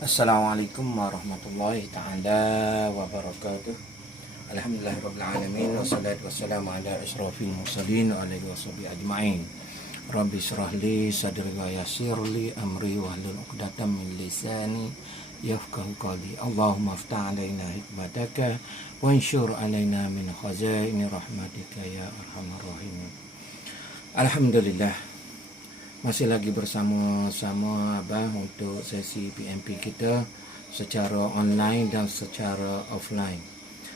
Assalamualaikum warahmatullahi ta'ala wabarakatuh. Alhamdulillahirabbil alamin wassalatu wassalamu ala asyrafil mursalin wa alihi washabihi ajmain. Rabbi shrah li sadri wa yassir li amri wahlul 'uqdatam min lisani yafqahu qawli. Allahumma iftah 'alaina hikmataka wa anshur 'alaina min khazaini rahmatika ya arhamar rahimin. Alhamdulillah, masih lagi bersama-sama Abah untuk sesi PMP kita secara online dan secara offline.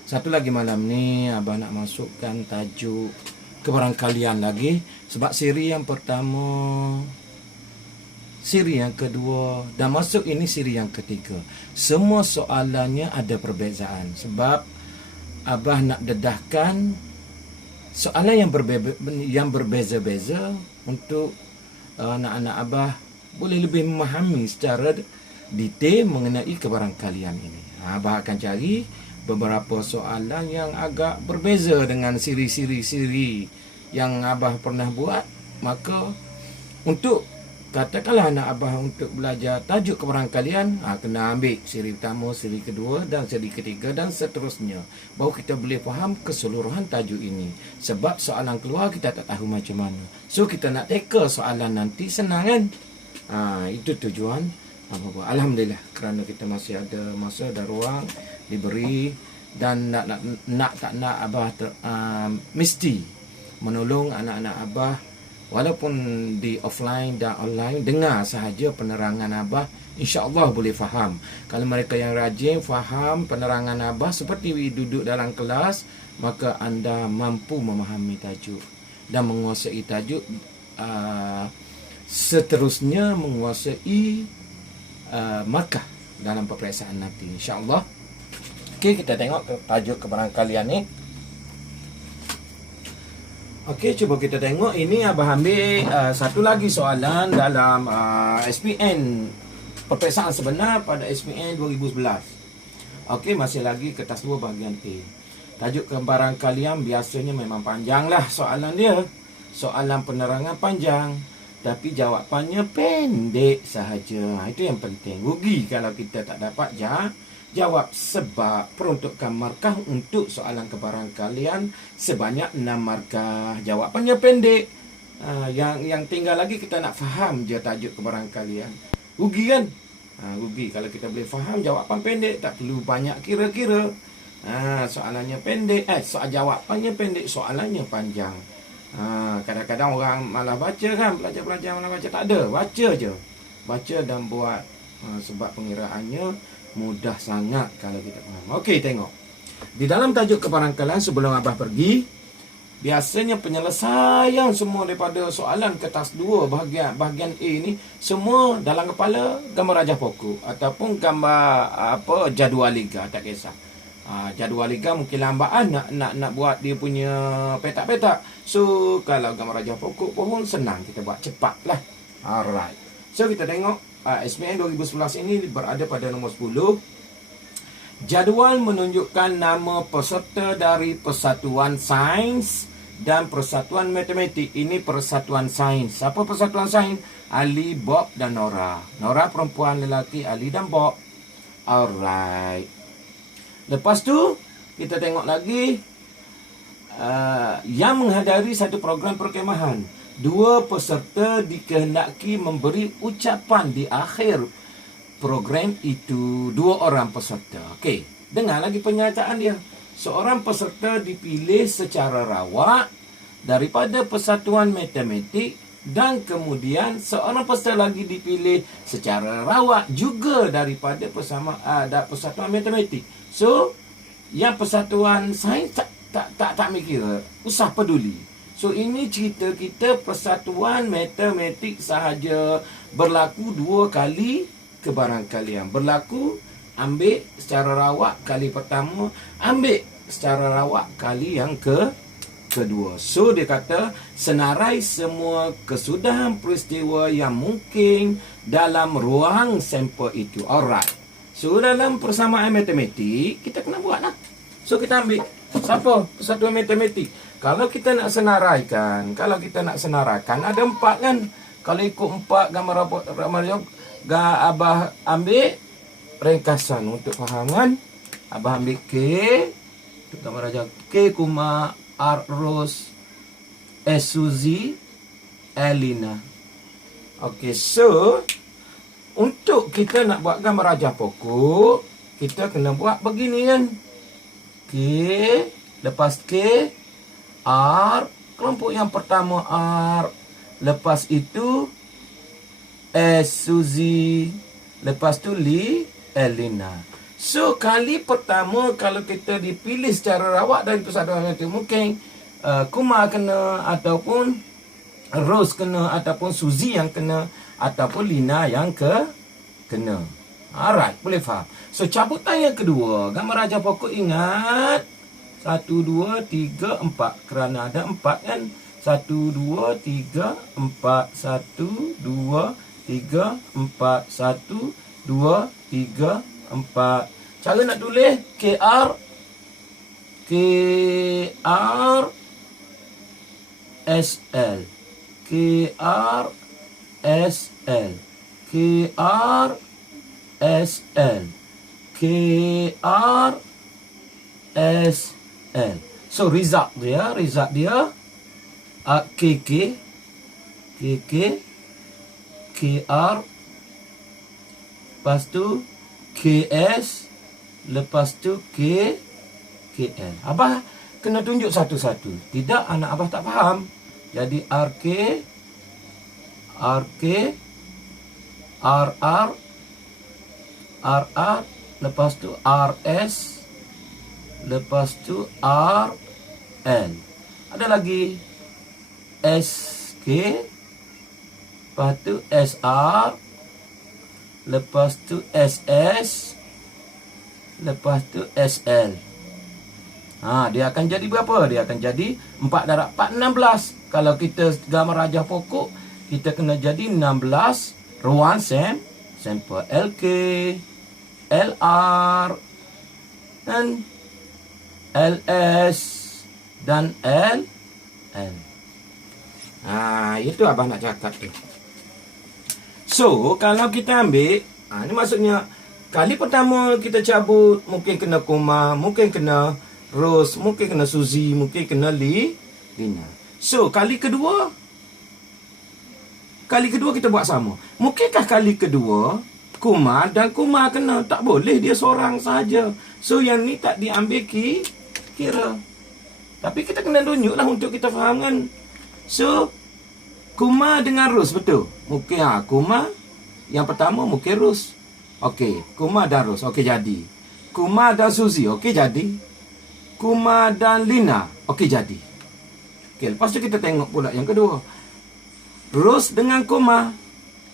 Satu lagi malam ni Abah nak masukkan tajuk kebarangkalian lagi, sebab siri yang pertama, siri yang kedua dan masuk ini siri yang ketiga, semua soalannya ada perbezaan. Sebab Abah nak dedahkan soalan yang berbeza-beza untuk anak-anak Abah boleh lebih memahami secara detail mengenai kebarangkalian ini. Abah akan cari beberapa soalan yang agak berbeza dengan siri-siri yang Abah pernah buat. Maka untuk katakanlah anak Abah untuk belajar tajuk kebarangkalian, kena ambil siri pertama, siri kedua dan siri ketiga dan seterusnya, baru kita boleh faham keseluruhan tajuk ini. Sebab soalan keluar kita tak tahu macam mana, so kita nak tackle soalan nanti senang kan. Itu tujuan apa. Alhamdulillah, kerana kita masih ada masa dan ruang diberi, dan tak nak Abah mesti menolong anak-anak Abah. Walaupun di offline dan online, dengar sahaja penerangan Abah, insya-Allah boleh faham. Kalau mereka yang rajin faham penerangan Abah seperti duduk dalam kelas, maka anda mampu memahami tajuk dan menguasai tajuk, seterusnya menguasai markah dalam peperiksaan nanti, insya-Allah. Okey, kita tengok tajuk kebarangkalian ni. Okey, cuba kita tengok. Ini Abah ambil satu lagi soalan dalam SPN, peperiksaan sebenar pada SPN 2011. Okey, masih lagi kertas 2 bahagian A. Tajuk kebarangkalian biasanya memang panjang lah soalan dia. Soalan penerangan panjang, tapi jawapannya pendek sahaja. Itu yang penting. Rugi kalau kita tak dapat jawab, sebab peruntukan markah untuk soalan kebarangkalian sebanyak 6 markah. Jawapannya pendek. Yang tinggal lagi kita nak faham je tajuk kebarangkalian. Rugi kan? Rugi kalau kita boleh faham jawapan pendek, tak perlu banyak kira-kira. Soalannya pendek, jawapannya pendek, soalannya panjang. Kadang-kadang orang malah baca kan, pelajar-pelajar malah baca. Tak ada, baca je. Baca dan buat, sebab pengiraannya mudah sangat kalau kita faham. Okey, tengok. Di dalam tajuk kebarangkalian, sebelum Abah pergi, biasanya penyelesaian semua daripada soalan kertas 2 bahagian A ni, semua dalam kepala gambar rajah pokok ataupun gambar jadual liga, tak kisah. Jadual liga mungkin lambat nak buat dia punya petak-petak. So kalau gambar rajah pokok pun senang kita buat cepatlah. Alright. So kita tengok SPN 2011 ini berada pada nombor 10. Jadual menunjukkan nama peserta dari Persatuan Sains dan Persatuan Matematik. Ini Persatuan Sains. Siapa Persatuan Sains? Ali, Bob dan Nora. Nora perempuan, lelaki Ali dan Bob. Alright. Lepas tu kita tengok lagi yang menghadiri satu program perkemahan. 2 peserta dikehendaki memberi ucapan di akhir program itu. 2 orang peserta. Okey, dengar lagi pernyataan dia. Seorang peserta dipilih secara rawak daripada Persatuan Matematik, dan kemudian seorang peserta lagi dipilih secara rawak juga daripada Persatuan Matematik. So, yang Persatuan Sains tak mikir, usah peduli. So ini cerita kita Persatuan Matematik sahaja. Berlaku 2 kali kebarangkalian. Berlaku ambil secara rawak kali pertama, ambil secara rawak kali yang kedua. So dia kata senarai semua kesudahan peristiwa yang mungkin dalam ruang sampel itu. Alright. So dalam persamaan matematik kita kena buat lah. So kita ambil siapa? Persatuan Matematik. Kalau kita nak senaraikan, ada 4 kan. Kalau ikut 4 gambar rapor Abah ambil ringkasan untuk fahaman. Abah ambil K untuk gambar raja. K, R Rose, S Suzy, L Lina. Okey, so untuk kita nak buat gambar raja pokok, kita kena buat begini kan. K, lepas K, R, kelompok yang pertama R, lepas itu S Suzy, lepas tu Lina. So kali pertama kalau kita dipilih secara rawak dan persatuan itu, mungkin Kumar kena, ataupun Rose kena, ataupun Suzy yang kena, ataupun Lina yang kena. Alright, boleh faham. So cabutan yang kedua, gambar raja pokok ingat 1, 2, 3, 4. Kerana ada 4 kan. 1, 2, 3, 4. 1, 2, 3, 4. 1, 2, 3, 4. Cara nak tulis KR SL. KR SL. KR SL. KR SL. So result dia KK KR, lepas tu KS, lepas tu KL. Abah kena tunjuk satu-satu. Tidak, anak abah tak faham. Jadi RK, RR, lepas tu RS, lepas tu RL. Ada lagi SK, lepas tu SR, lepas tu SS, lepas tu SL. Dia akan jadi berapa? Dia akan jadi 4 darab 4, 16. Kalau kita gambar rajah pokok, kita kena jadi 16 ruang sampel. LK, LR, dan LS, dan LN. Itu abang nak cakap tu. So, kalau kita ambil, ini maksudnya, kali pertama kita cabut, mungkin kena Kumar, mungkin kena Rose, mungkin kena Suzy, mungkin kena Lina. So, kali kedua kita buat sama. Mungkinkah kali kedua, Kumar dan Kumar kena? Tak boleh, dia seorang saja. So, yang ni tak diambil kira. Tapi kita kena tunjuklah untuk kita faham kan. So, Kumar dengan Rose, betul? Mungkin Kumar, yang pertama mungkin Rose. Okey, Kumar dan Rose, okey jadi. Kumar dan Suzy, okey jadi. Kumar dan Lina, okey jadi. Okey, lepas tu kita tengok pula yang kedua. Rose dengan Kumar.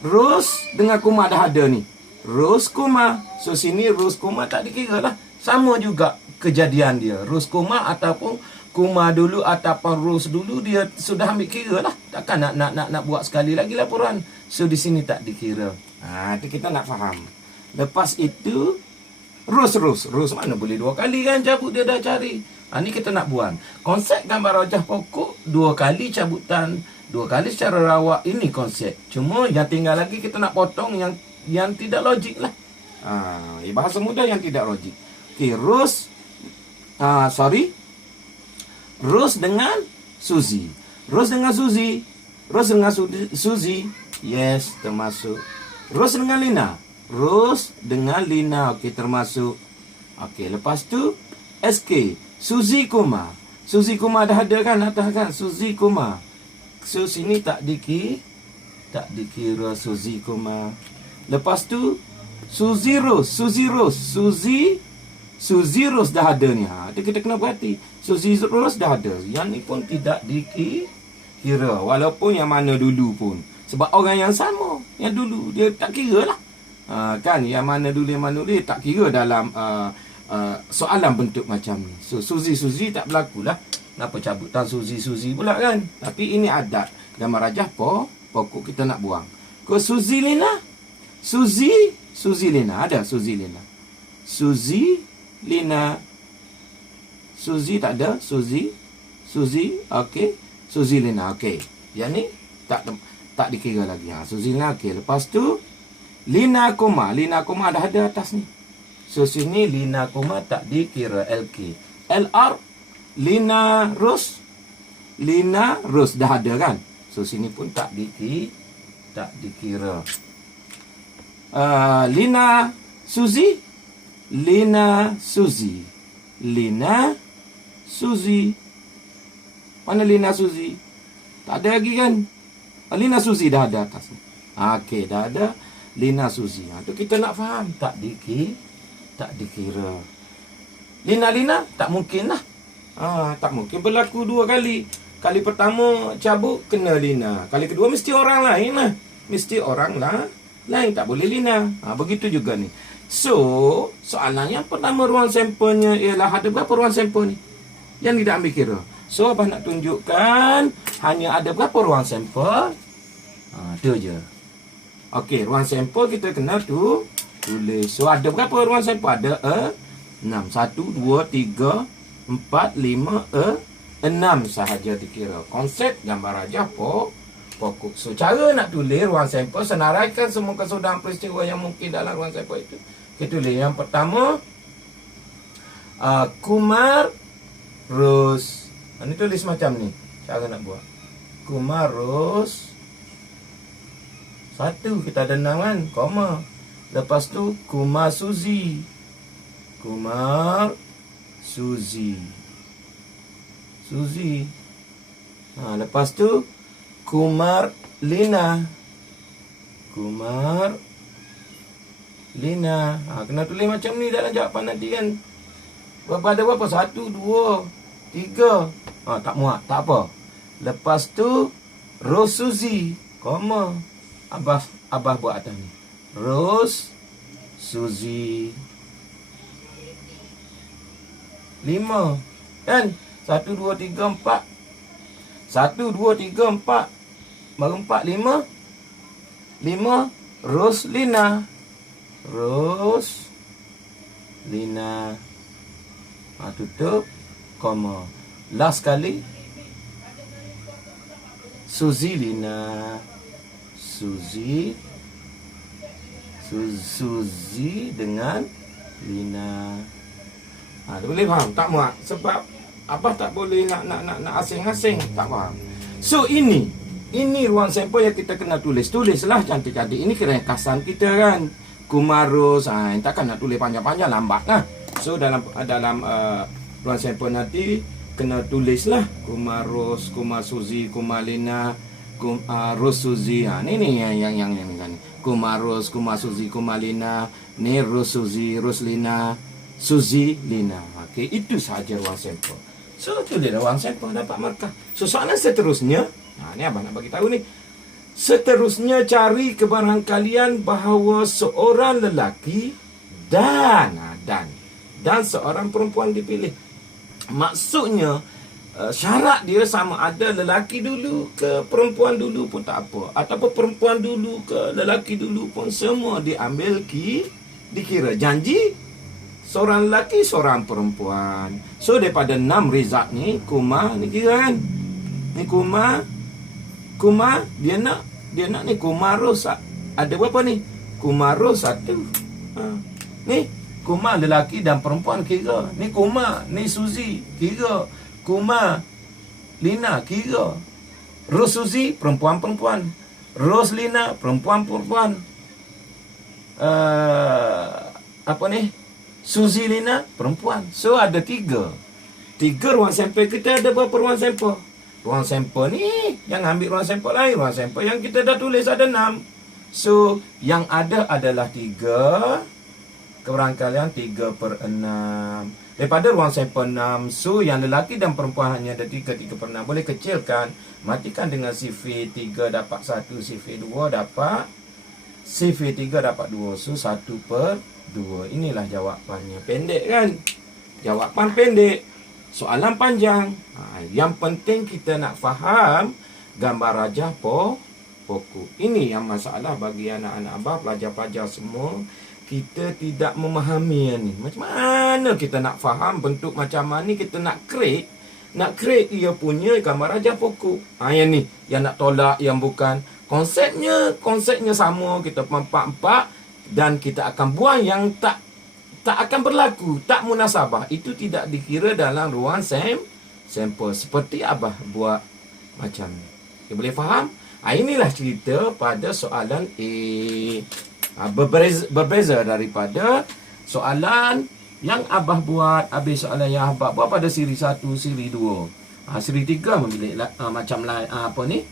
Rose dengan Kumar dah ada ni. Rose Kumar. So sini Rose Kumar tak dikira lah. Sama juga kejadian dia. Rose Kumar ataupun Kumar dulu ataupun Rose dulu, dia sudah ambil kira lah. Takkan nak buat sekali lagi laporan. So di sini tak dikira. Itu kita nak faham. Lepas itu Rose mana boleh 2 kali kan cabut, dia dah cari. Ni kita nak buang. Konsep gambar rajah pokok 2 kali cabutan, 2 kali secara rawak. Ini konsep. Cuma yang tinggal lagi kita nak potong yang tidak logik lah. Bahasa mudah yang tidak logik. Okay, Rose dengan Suzy. Rose dengan Suzy. Yes, termasuk. Rose dengan Lina. Okey, termasuk. Okey, lepas tu SK, Suzy Kumar. Suzy Kumar dah ada kan atas kan? Suzy Kumar. So sini tak dikira Suzy Kumar. Lepas tu Suzy Rose dah ada ni. Kita kena berhati. Suzy Rose dah ada. Yang ni pun tidak dikira. Walaupun yang mana dulu pun. Sebab orang yang sama. Yang dulu dia tak kira lah. Kan yang mana dulu dia tak kira dalam soalan bentuk macam ni. So Suzy tak berlaku lah. Kenapa cabutan Suzy pula kan? Tapi ini adat gambar rajah pokok kita nak buang. Ke Suzy Lina ada Suzy Lina. Suzy tak ada. Suzy okey. Suzy Lina okey. Yang ni tak dikira lagi. Suzy Lina okey. Lepas tu Lina koma dah ada atas ni. So sini lina koma tak dikira LK. LR lina rus dah ada kan. So sini pun tak dikira. Lina Suzi mana Lina Suzi? Tak ada lagi kan. Lina Suzi dah ada atas ni. Okey, dah ada Lina Suzi. Tu kita nak faham. Tak dikira. Lina tak mungkin lah. Tak mungkin berlaku dua kali. Kali pertama cabut kena Lina. Kali kedua mesti orang lain lah. Lain, tak boleh Lina. Begitu juga ni. So, soalan yang pertama ruang sampelnya ialah ada berapa ruang sampel ni? Yang tidak ambil kira. So, abang nak tunjukkan hanya ada berapa ruang sampel. Itu je. Okey, ruang sampel kita kena tulis. So, ada berapa ruang sampel? Ada 6. 1, 2, 3, 4, 5, 6 sahaja dikira. Konsep gambar rajah pokok. So, cara nak tulis ruang sampel, senaraikan semua kesudahan peristiwa yang mungkin dalam ruang sampel itu. Kita tulis yang pertama, Kumar Ros. Ini tulis macam ni. Cara nak buat. Kumar Ros. Satu, kita ada 6 kan, koma. Lepas tu, Kumar Suzi. Lepas tu, Kumar Lina. Kena tulis macam ni dalam jawapan nanti kan. Ada berapa? 1, 2, 3. Tak muat, tak apa. Lepas tu, Ros Suzi, koma. Abah buat atas ni. Ros Suzi 5. Kan? 1, 2, 3, 4. 1, 2, 3, 4. Baru 4, 5. 5. Roslina. Tutup. Koma. Last kali. Suzilina. Suzi dengan Lina. Boleh faham? Tak muat. Sebab Abah tak boleh nak asing-asing. Tak faham. So ini ruang sampel yang kita kena tulis. Tulislah cantik-cantik. Ini keringkasan kita kan. Kumarus. Takkan nak tulis panjang-panjang, lambat lah. So dalam ruang sampel nanti kena tulislah Kumarus, Kumasuzi, Kumalina, Rosuzi. Ni yang kan. Kumarus, Kumasuzi, Kumalina, ni Rosuzi, Roslina, Suzi, Lina. Okey, itu sahaja ruang sampel. So tulis ruang sampel dapat markah. So soalan seterusnya, ni abang nak bagi tahu ni. Seterusnya cari kebarangkalian bahawa seorang lelaki dan seorang perempuan dipilih. Maksudnya syarat dia sama ada lelaki dulu ke perempuan dulu pun tak apa, ataupun perempuan dulu ke lelaki dulu pun semua diambil dikira. Janji seorang lelaki, seorang perempuan. So daripada 6 result ni, Kuma ni kira kan. Ni Kuma dia nak ni Kumarus. Ada berapa ni? Kumarus 1. Ni Kuma lelaki dan perempuan kira. Ni Kuma, ni Suzi kira. Kuma Lina kira. Ros Suzi perempuan-perempuan. Ros Lina perempuan-perempuan. Apa ni? Suzi Lina perempuan. So ada 3 ruang sampel. Kita ada berapa ruang sampel? Ruang sampel ni yang ambil ruang sampel lain. Ruang sampel yang kita dah tulis ada 6. So yang ada adalah 3. Kebarangkalian 3/6. Daripada ruang sampel 6. So yang lelaki dan perempuan hanya ada 3/6. Boleh kecilkan. Matikan dengan CV3 dapat 1. CV2 dapat 2. So 1/2. Inilah jawapannya. Pendek kan? Jawapan pendek. Soalan panjang. Yang penting kita nak faham gambar rajah pokok. Ini yang masalah bagi anak-anak abah, pelajar-pelajar semua. Kita tidak memahami ni. Macam mana kita nak faham bentuk macam mana kita nak create ia punya gambar rajah pokok. Yang ni, yang nak tolak, yang bukan. Konsepnya sama, kita empat-empat dan kita akan buang yang tak akan berlaku, tak munasabah. Itu tidak dikira dalam ruang sampel. Seperti Abah buat macam ni. Okay, boleh faham? Inilah cerita pada soalan A. Berbeza daripada soalan yang Abah buat, habis soalan yang Abah buat pada siri 1, siri 2. Siri 3 memilih macam lain, apa ni?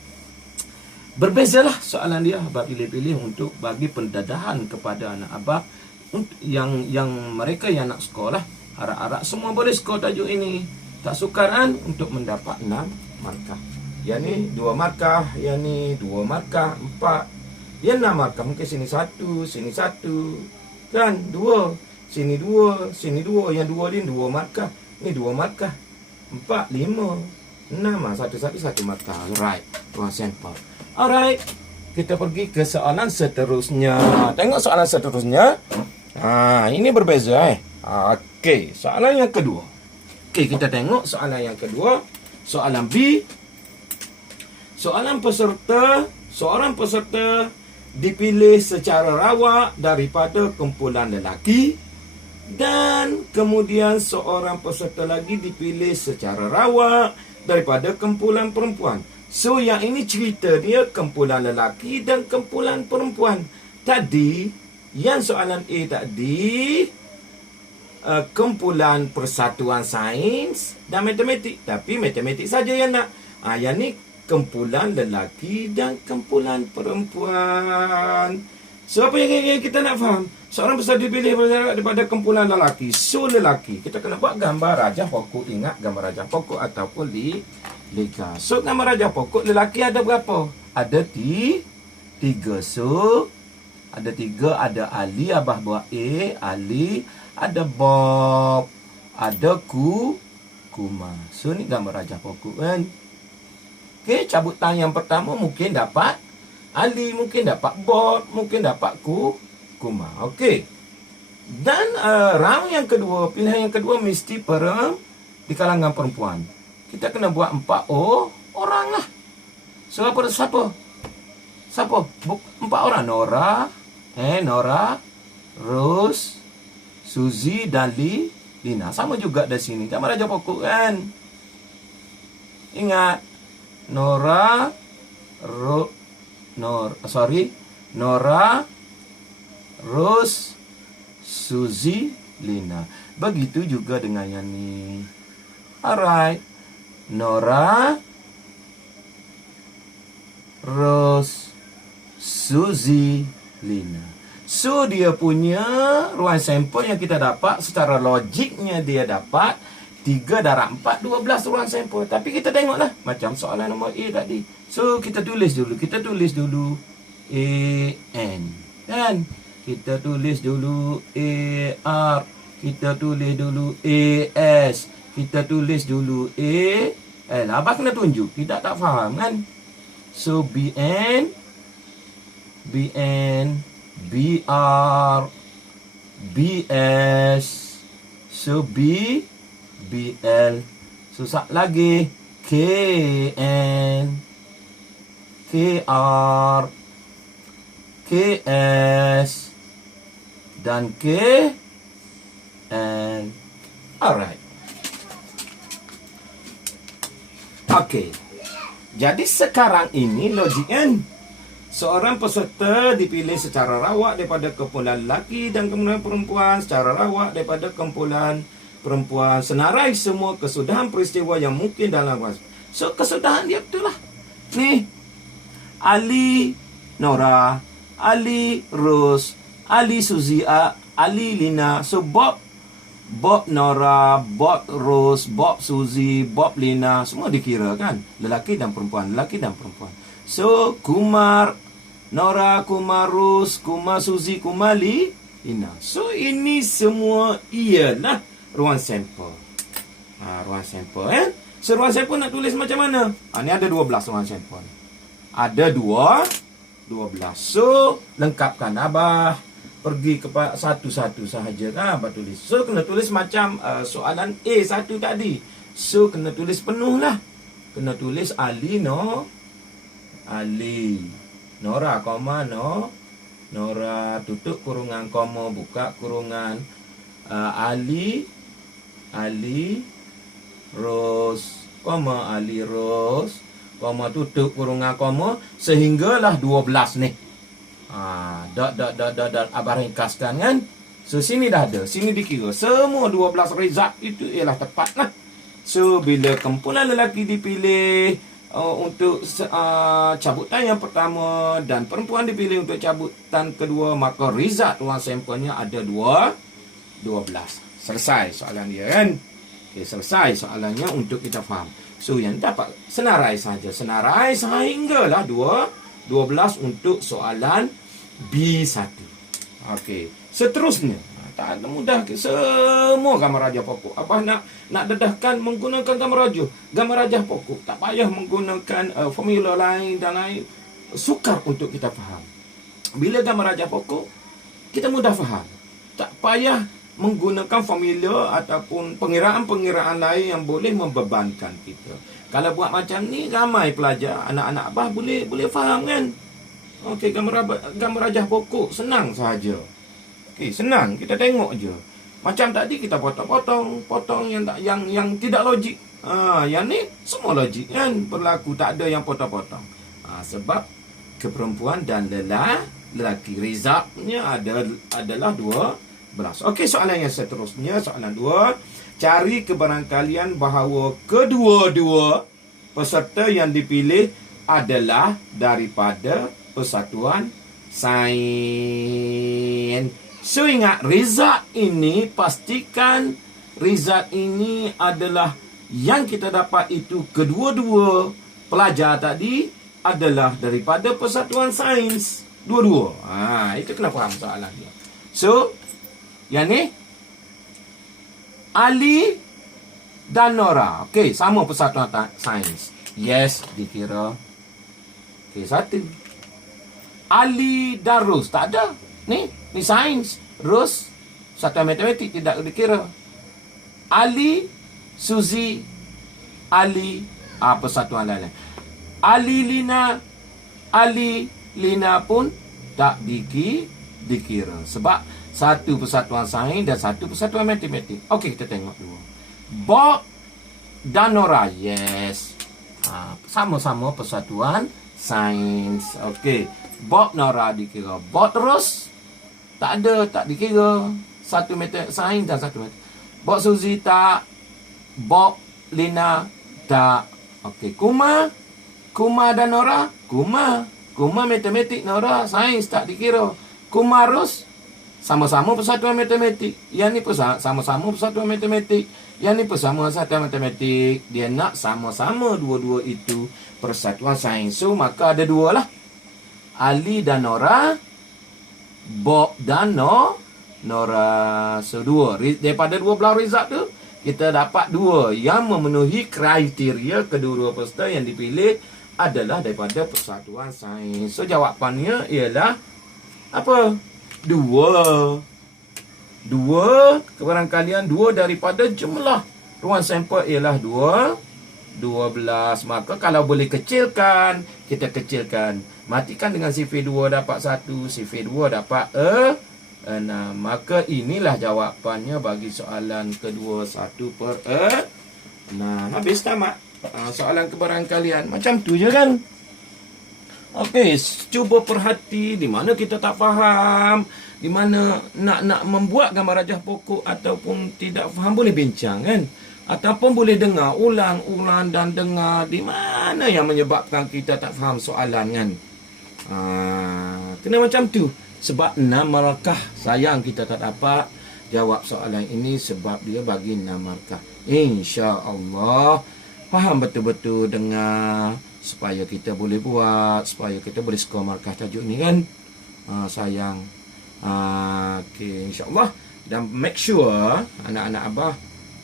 Berbezalah soalan dia. Abah pilih-pilih untuk bagi pendadahan kepada anak Abah yang mereka yang nak sekolah. Harap-harap semua boleh skor tajuk ini. Tak sukaran untuk mendapat 6 markah. Yang ni 2 markah, yang ni 2 markah, 4. Yang 6 markah. Mungkin sini 1, sini 1. Kan? 2. Sini 2, sini 2. Yang 2 ni 2 markah. Ni 2 markah. 4, 5, 6. Satu markah. Alright. Ruang sampel. Alright. Kita pergi ke soalan seterusnya. Tengok soalan seterusnya. Ini berbeza Okey, soalan yang kedua. Okey, kita tengok soalan yang kedua. Soalan B. Seorang peserta dipilih secara rawak daripada kumpulan lelaki, dan kemudian seorang peserta lagi dipilih secara rawak daripada kumpulan perempuan. So yang ini cerita dia kumpulan lelaki dan kumpulan perempuan. Tadi yang soalan A tadi kumpulan persatuan sains dan matematik. Tapi matematik saja yang nak. Yang ni kumpulan lelaki dan kumpulan perempuan. So apa yang kita nak faham? Seorang peserta dipilih daripada kumpulan lelaki. So lelaki, kita kena buat gambar rajah pokok. Ingat gambar rajah pokok ataupun liga. So gambar rajah pokok lelaki ada berapa? Ada 3. So ada 3. Ada Ali, Abah buat A, Ali. Ada Bob, ada Kumar. So ni gambar rajah pokok kan. Okey, cabutan yang pertama mungkin dapat Ali, mungkin dapat Bob, mungkin dapat Kumar. Okey. Dan round yang kedua, pilihan yang kedua mesti di kalangan perempuan. Kita kena buat 4 orang lah. So siapa? 4 orang. Nora, Rose, Suzy dan Lina. Sama juga dari sini. Gambar rajah pokok kan. Ingat. Nora, Rose, Suzy, Lina. Begitu juga dengan yang ni. Alright. Nora, Rose, Suzy, Lina. So dia punya ruang sampel yang kita dapat secara logiknya dia dapat 3 darab 4, 12 ruang sampel. Tapi kita tengoklah macam soalan nombor A tadi. So kita tulis dulu AN. Dan kita tulis dulu AR. Kita tulis dulu AS. Kita tulis dulu AL. Abang kena tunjuk. Tidak tak faham kan? So BN, BR, BS. So BL. Susah lagi. KN, KR, KS dan KN. Alright. Okey. Jadi sekarang ini logik kan? Seorang peserta dipilih secara rawak daripada kumpulan lelaki dan kumpulan perempuan, secara rawak daripada kumpulan perempuan. Senarai semua kesudahan peristiwa yang mungkin dalam was. So kesudahan dia betul lah. Ni Ali Nora, Ali Rose, Ali Suzy, Ali Lina. So Bob Nora, Bob Rose, Bob Suzy, Bob Lina, semua dikira kan, lelaki dan perempuan. So Kumar Nora, Kumar Rose, Kumar Suzy, Kumar Lina. So ini semua ialah ruang sampel. Ruang sampel So ruang sampel nak tulis macam mana? Ni ada 12 ruang sampel. Ada 12. So lengkapkan Abah. Pergi kepada satu-satu sahaja kan Abah tulis. So kena tulis macam soalan A1 tadi. So kena tulis penuh lah. Kena tulis Ali Nora, koma, Nora, tutup kurungan, koma, buka kurungan. Ali, Ros, koma, Ali, Ros, koma, tutup kurungan, koma, sehinggalah 12 nih. Dot, abang ringkaskan kan. So, sini dah ada. Sini dikira. Semua 12 result itu ialah tepat lah. So, bila kumpulan lelaki dipilih untuk cabutan yang pertama dan perempuan dipilih untuk cabutan kedua, maka result ruang sampelnya ada 12. Selesai soalan dia kan. Okay, selesai soalannya untuk kita faham. So, yang dapat senarai saja. Senarai sehinggalah 12 untuk soalan B1. Okey. Seterusnya, tak ada mudah. Semua gambar rajah pokok. Abah nak dedahkan menggunakan gambar rajah pokok. Tak payah menggunakan formula lain dan lain. Sukar untuk kita faham. Bila gambar rajah pokok, kita mudah faham. Tak payah menggunakan formula ataupun pengiraan-pengiraan lain yang boleh membebankan kita. Kalau buat macam ni, ramai pelajar, anak-anak abah boleh faham kan? Okey, gambar rajah pokok senang sahaja. Okey, senang, kita tengok je. Macam tadi kita potong yang tidak logik. Yang ni semua logik kan, berlaku, tak ada yang potong-potong. Sebab keperempuan dan lelaki resultnya adalah 12. Okey, soalan yang seterusnya, soalan 2. Cari kebarangkalian bahawa kedua-dua peserta yang dipilih adalah daripada persatuan sains. So, ingat, result ini, pastikan result ini adalah yang kita dapat itu kedua-dua pelajar tadi adalah daripada persatuan sains. Dua-dua. Itu kena faham soalan dia. So, yang ni Ali dan Nora. Okey, sama persatuan sains. Yes, dikira. Okey, satu. Ali dan Ros, tak ada. Ni sains. Ros, satuan matematik, tidak dikira. Ali, Suzy, Ali, persatuan lain. Ali, Lina pun tak dikira. Sebab satu persatuan sains dan satu persatuan matematik. Okey, kita tengok dulu. Bob dan Nora. Yes. Sama-sama persatuan sains. Okey. Bob, Nora dikira. Bob terus tak dikira. Satu sains dan satu matematik. Bob, Suzy tak. Bob, Lina tak. Okey. Kuma dan Nora. Kuma matematik, Nora sains, tak dikira. Kuma, Ros sama-sama persatuan matematik. Yang ni sama-sama persatuan matematik. Yang ni persatuan matematik. Dia nak sama-sama dua-dua itu persatuan sains. So, maka ada dua lah. Ali dan Nora. Bob dan Nora. So, dua. Daripada 12 result tu, kita dapat dua yang memenuhi kriteria kedua-dua peserta yang dipilih adalah daripada persatuan sains. So, jawapannya ialah apa? Dua. Kebarangkalian dua daripada jumlah ruang sampel ialah 12. Maka kalau boleh kecilkan, kita kecilkan. Matikan dengan CV2 dapat 1, CV2 dapat 6. Maka inilah jawapannya bagi soalan kedua, 1/6. Habis tamat. Soalan kebarangkalian. Macam tu je kan? Okey, cuba perhati di mana kita tak faham, di mana nak membuat gambar rajah pokok ataupun tidak faham, boleh bincang kan? Ataupun boleh dengar ulang dan dengar di mana yang menyebabkan kita tak faham soalan kan? Kena macam tu. Sebab 6 markah. Sayang kita tak dapat jawab soalan ini sebab dia bagi 6 markah. InsyaAllah faham betul-betul dengar supaya kita boleh buat, supaya kita boleh skor markah tajuk ni kan. Sayang. Okay, insyaAllah. Dan make sure anak-anak abah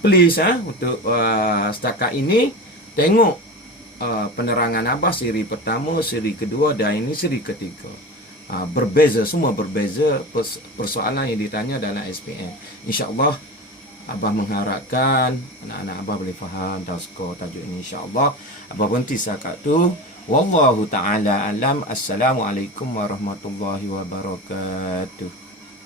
please untuk setakat ini tengok penerangan abah siri pertama, siri kedua dan ini siri ketiga. Berbeza, semua berbeza persoalan yang ditanya dalam SPM. InsyaAllah Abah mengharapkan anak-anak Abah boleh faham dan skor tajuk ini, insya-Allah. Abah berhenti setakat tu. Wallahu taala alam. Assalamualaikum warahmatullahi wabarakatuh.